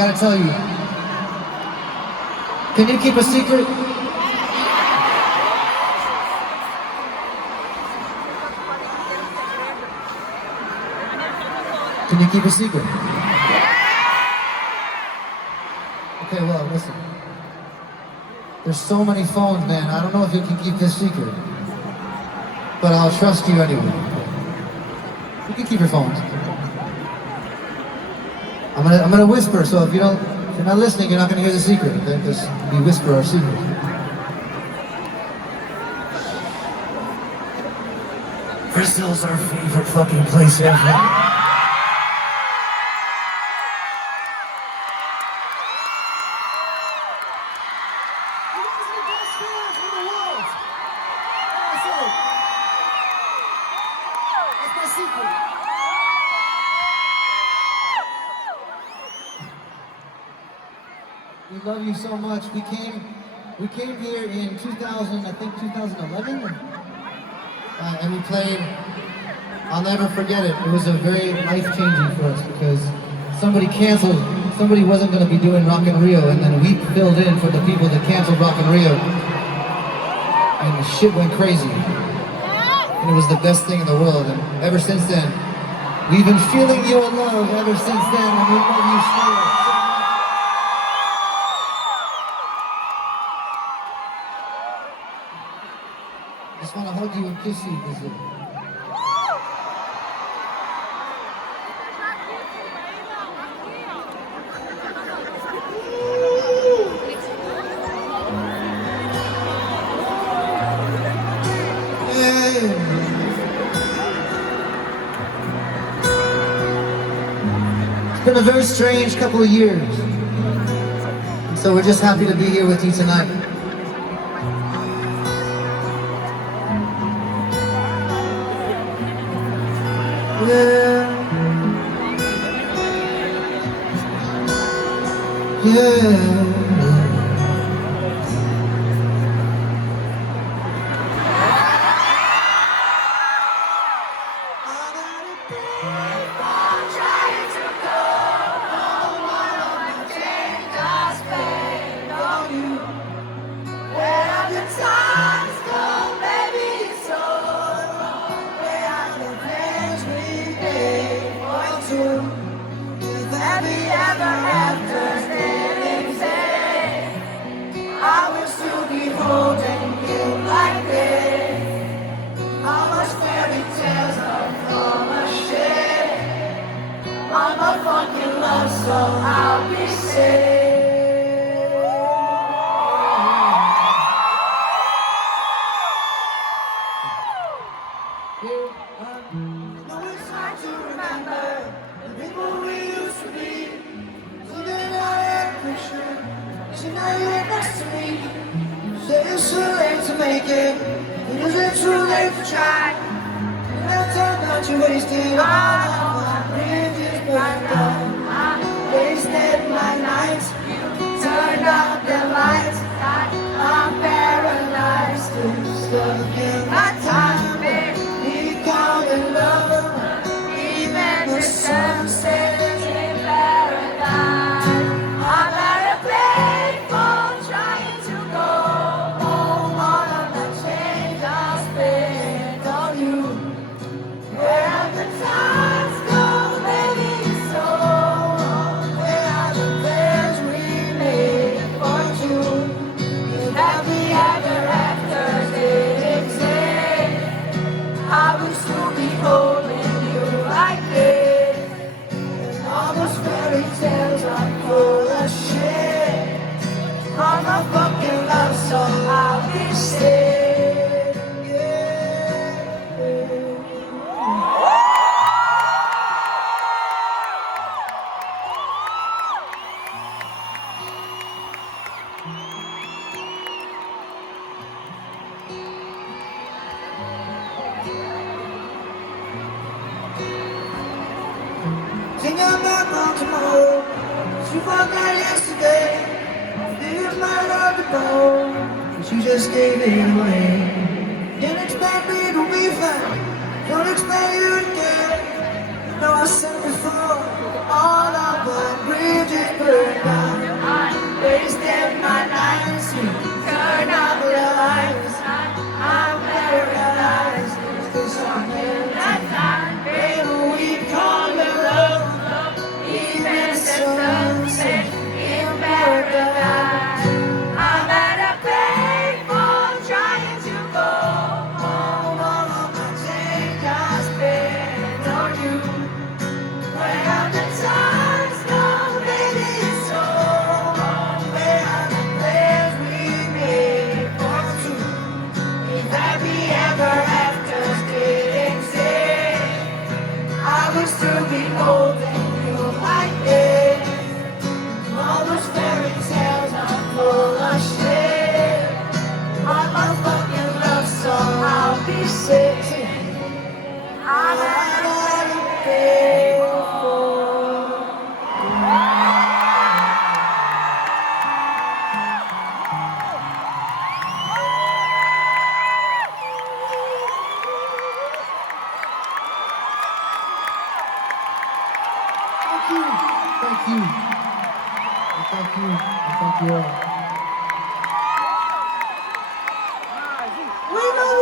gotta tell you. Can you keep a secret? Can you keep a secret? Okay, well, listen. There's so many phones, man. I don't know if you can keep this secret. But I'll trust you anyway. You can keep your phones. I'm gonna whisper, so if you're not listening, you're not gonna hear the secret, okay? Because we whisper our secret. Brazil's our favorite fucking place ever. We love you so much. We came here in 2011, and we played. I'll never forget it. It was a very life-changing for us because somebody canceled. Somebody wasn't going to be doing Rock in Rio, and then we filled in for the people that canceled Rock in Rio, and the shit went crazy. And it was the best thing in the world. And ever since then, we've been feeling your love ever since then, and we love you still. I just want to hug you and kiss you, Brazil. It's been a very strange couple of years. So we're just happy to be here with you tonight. Yeah. So I'll be safe. I know it's hard to remember the people we used to be. Today I am picture, so now you're next to me. Say it's too late to make it, it isn't too late to try. No time that you wasted all of my bridges burned down. Wasted my nights, turned out the lights. I'm paralyzed, stuck in my time. We call it love, even the sunset in paradise. I'm at a payphone trying to go home. All of the change I spent on you. Where have the times gone, baby? So holding you like this, and all those fairy tales are full of shit. I'm a fucking love song, I'll be sick. Think I'm not wrong tomorrow. You forgot yesterday. You might love the bone, but you just gave it away. Didn't expect me to be fine. Don't expect you to get. I know I said before, all of the bridges burn you. Thank you. Thank you. Thank you all. We love